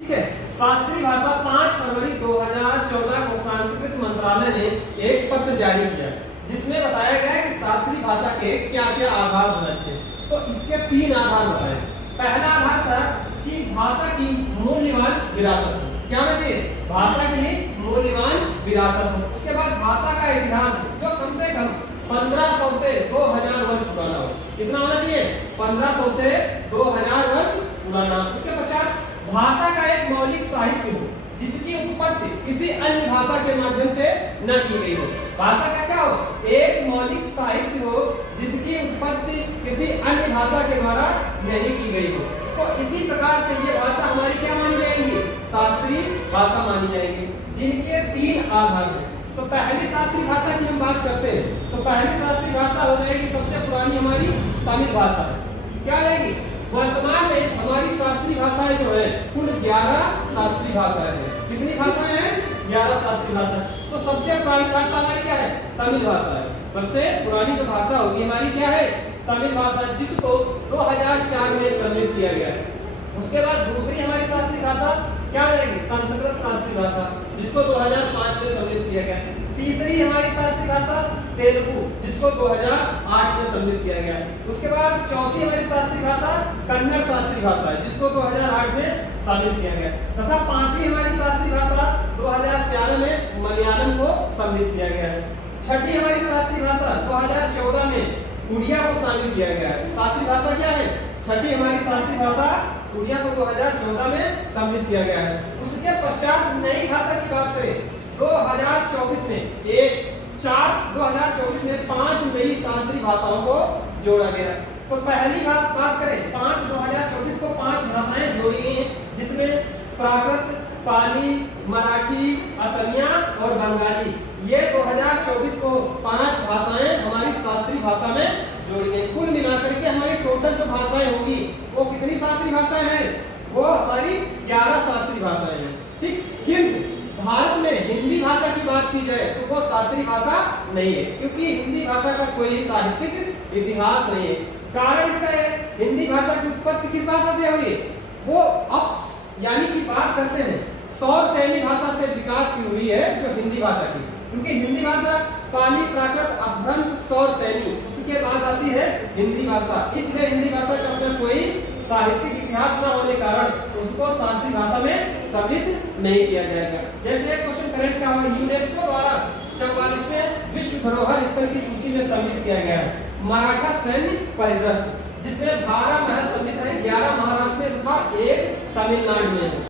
ठीक है। शास्त्रीय भाषा 5 फरवरी 2014 को संस्कृत मंत्रालय ने एक पत्र जारी किया जिसमें बताया गया कि शास्त्रीय भाषा के क्या क्या आधार होना चाहिए। तो इसके 3 आधार बताए। पहला आधार था कि भाषा की मूल्यवान विरासत हो। क्या होना चाहिए? भाषा की मूल्यवान विरासत हो। उसके बाद भाषा का इतिहास जो कम से कम 1500 से 2000 वर्ष पुराना हो। कितना होना चाहिए? 1500 से 2000 वर्ष पुराना। उसके पश्चात भाषा का एक मौलिक साहित्य हो जिसकी उत्पत्ति किसी अन्य भाषा के माध्यम से न की गई हो। भाषा का क्या हो? एक मौलिक साहित्य हो जिसकी उत्पत्ति किसी अन्य भाषा के द्वारा नहीं की गई हो। तो इसी प्रकार से ये भाषा हमारी क्या मानी जाएगी? शास्त्रीय भाषा मानी जाएगी, जिनके 3 आधार हैं। तो पहली शास्त्रीय भाषा की हम बात करते हैं तो पहली शास्त्रीय भाषा हो जाएगी सबसे पुरानी हमारी तमिल भाषा। क्या रहेगी? वर्तमान में हमारी शास्त्रीय भाषाएं जो है कुल 11 शास्त्रीय भाषाएं हैं। कितनी भाषाएं हैं? 11 शास्त्रीय भाषा। तो सबसे पुरानी भाषा हमारी क्या है? तमिल भाषा है। सबसे पुरानी जो भाषा होगी हमारी क्या है? तमिल भाषा, जिसको 2004 में सम्मिलित किया गया है। उसके बाद दूसरी हमारी शास्त्रीय भाषा क्या रहेगी? संस्कृत शास्त्रीय भाषा, जिसको 2005 में सम्मिलित किया गया है। तीसरी हमारी शास्त्रीय भाषा तेलुगु, जिसको 2008 में सम्मिलित किया गया है। उसके बाद चौथी हमारी शास्त्रीय भाषा कन्नड़ शास्त्रीय भाषा है, जिसको 2008 में सम्मिलित किया गया। तथा 5वीं हमारी शास्त्रीय भाषा 2011 में मलयालम को सम्मिलित किया गया है। छठी हमारी शास्त्रीय भाषा 2014 में उड़िया को शामिल किया गया है। शास्त्रीय भाषा क्या है? छठी हमारी शास्त्रीय भाषा उड़िया को 2014 में सम्मिलित किया गया है। उसके पश्चात नई भाषा की बात करें 2024 में 2024 में 5 नई शास्त्रीय भाषाओं को जोड़ा गया। तो पहली बात करें 2024 को 5 भाषाएं जोड़ी गई हैं, जिसमें प्राकृत, पाली, मराठी, असमिया और बंगाली। ये 2024 को 5 भाषाएं हमारी शास्त्रीय भाषा में जोड़ी गई। कुल मिलाकर के हमारी टोटल जो भाषाएं होगी वो कितनी शास्त्रीय भाषाएं हैं? वो हमारी 11 शास्त्रीय भाषाएं हैं। ठीक, किंतु भारत में हिंदी भाषा की बात की जाए तो वो शास्त्रीय भाषा नहीं है, क्योंकि हिंदी भाषा का कोई साहित्यिक इतिहास नहीं है। कारण इसका है हिंदी भाषा की उत्पत्ति किस भाषा से हुई है? वो अब यानी कि बात करते हैं सौर सैनी भाषा से विकास की हुई है जो हिंदी भाषा की, क्योंकि हिंदी भाषा पाली, प्राकृत, अपभ्रंश, सौर सैनी, उसके बाद आती है हिंदी भाषा। इसलिए हिंदी भाषा का अपना कोई साहित्यिक इतिहास न होने कारण उसको शास्त्रीय भाषा में सम्मिलित नहीं किया जाएगा। जैसे एक क्वेश्चन करेक्ट का हुआ, यूनेस्को द्वारा 44वें विश्व धरोहर स्थल की सूची में सम्मिलित किया गया है मराठा सैन्य परिदृश्य, जिसमें 12 महल सम्मिलित है, 11 महाराष्ट्र में तथा 1 तमिलनाडु में।